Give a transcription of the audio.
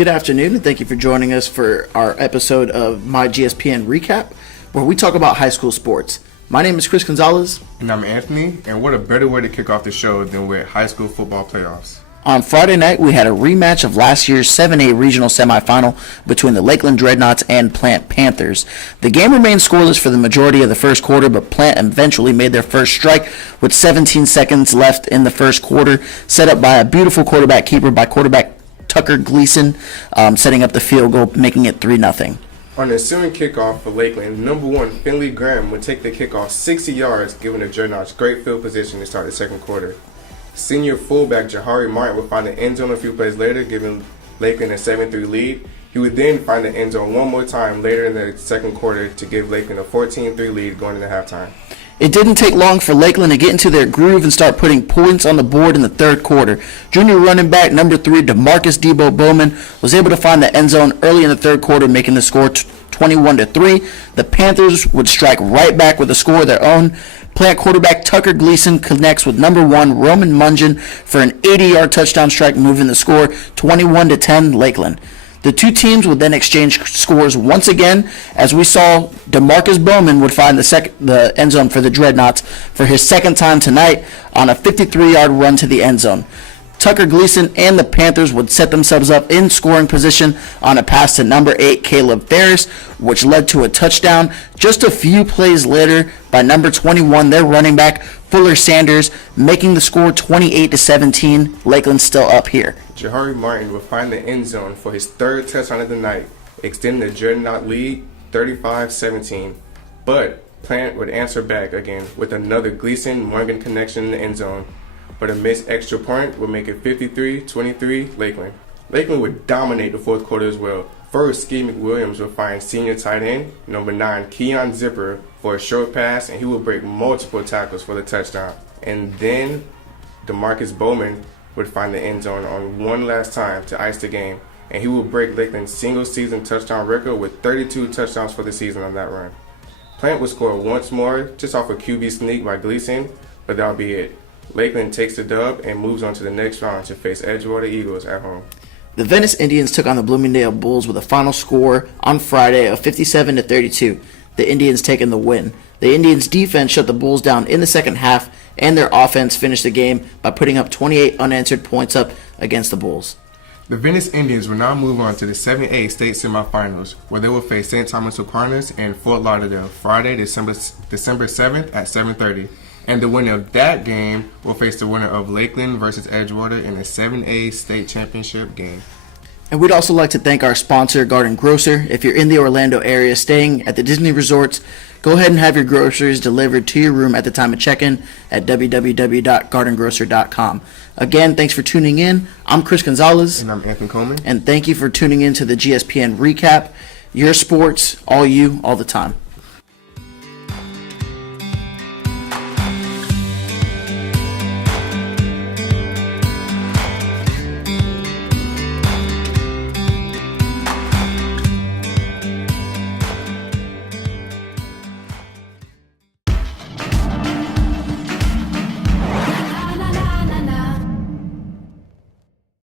Good afternoon, and thank you for joining us for our episode of myGSPN Recap, where we talk about high school sports. My name is Chris Gonzalez. And I'm Anthony, and what a better way to kick off the show than with high school football playoffs. On Friday night, we had a rematch of last year's 7A regional semifinal between the Lakeland Dreadnoughts and Plant Panthers. The game remained scoreless for the majority of the first quarter, but Plant eventually made their first strike with 17 seconds left in the first quarter, set up by a beautiful quarterback keeper by quarterback Tucker Gleason, setting up the field goal, making it 3-0. On the ensuing kickoff for Lakeland, number 1 Finley Graham would take the kickoff 60 yards, giving the Dreadnoughts great field position to start the second quarter. Senior fullback Jahari Martin would find the end zone a few plays later, giving Lakeland a 7-3 lead. He would then find the end zone one more time later in the second quarter to give Lakeland a 14-3 lead going into halftime. It didn't take long for Lakeland to get into their groove and start putting points on the board in the third quarter. Junior running back number 3 DeMarcus Debo Bowman was able to find the end zone early in the third quarter, making the score 21-3. The Panthers would strike right back with a score of their own. Plant quarterback Tucker Gleason connects with number 1 Roman Mungin for an 80-yard touchdown strike, moving the score 21-10 Lakeland. The two teams would then exchange scores once again, as we saw DeMarcus Bowman would find the end zone for the Dreadnoughts for his second time tonight on a 53-yard run to the end zone. Tucker Gleason and the Panthers would set themselves up in scoring position on a pass to number 8 Caleb Ferris, which led to a touchdown just a few plays later by number 21, their running back Fuller Sanders, making the score 28-17. Lakeland still up here. Jahari Martin would find the end zone for his third touchdown of the night, extending the Dreadnought lead 35-17. But Plant would answer back again with another Gleason-Morgan connection in the end zone, but a missed extra point would make it 53-23 Lakeland. Lakeland would dominate the fourth quarter as well. First, Ski McWilliams would find senior tight end number 9 Keon Zipper for a short pass, and he would break multiple tackles for the touchdown. And then DeMarcus Bowman would find the end zone on one last time to ice the game, and he will break Lakeland's single-season touchdown record with 32 touchdowns for the season on that run. Plant would score once more just off a QB sneak by Gleason, but that'll be it. Lakeland takes the dub and moves on to the next round to face Edgewater Eagles at home. The Venice Indians took on the Bloomingdale Bulls with a final score on Friday of 57-32. The Indians taking the win. The Indians' defense shut the Bulls down in the second half, and their offense finished the game by putting up 28 unanswered points up against the Bulls. The Venice Indians will now move on to the 7A state semifinals, where they will face St. Thomas Aquinas and Fort Lauderdale Friday, December 7th at 7:30. And the winner of that game will face the winner of Lakeland versus Edgewater in the 7A state championship game. And we'd also like to thank our sponsor, Garden Grocer. If you're in the Orlando area staying at the Disney resorts, go ahead and have your groceries delivered to your room at the time of check-in at www.gardengrocer.com. Again, thanks for tuning in. I'm Chris Gonzalez. And I'm Anthony Coleman. And thank you for tuning in to the GSPN Recap. Your sports, all you, all the time.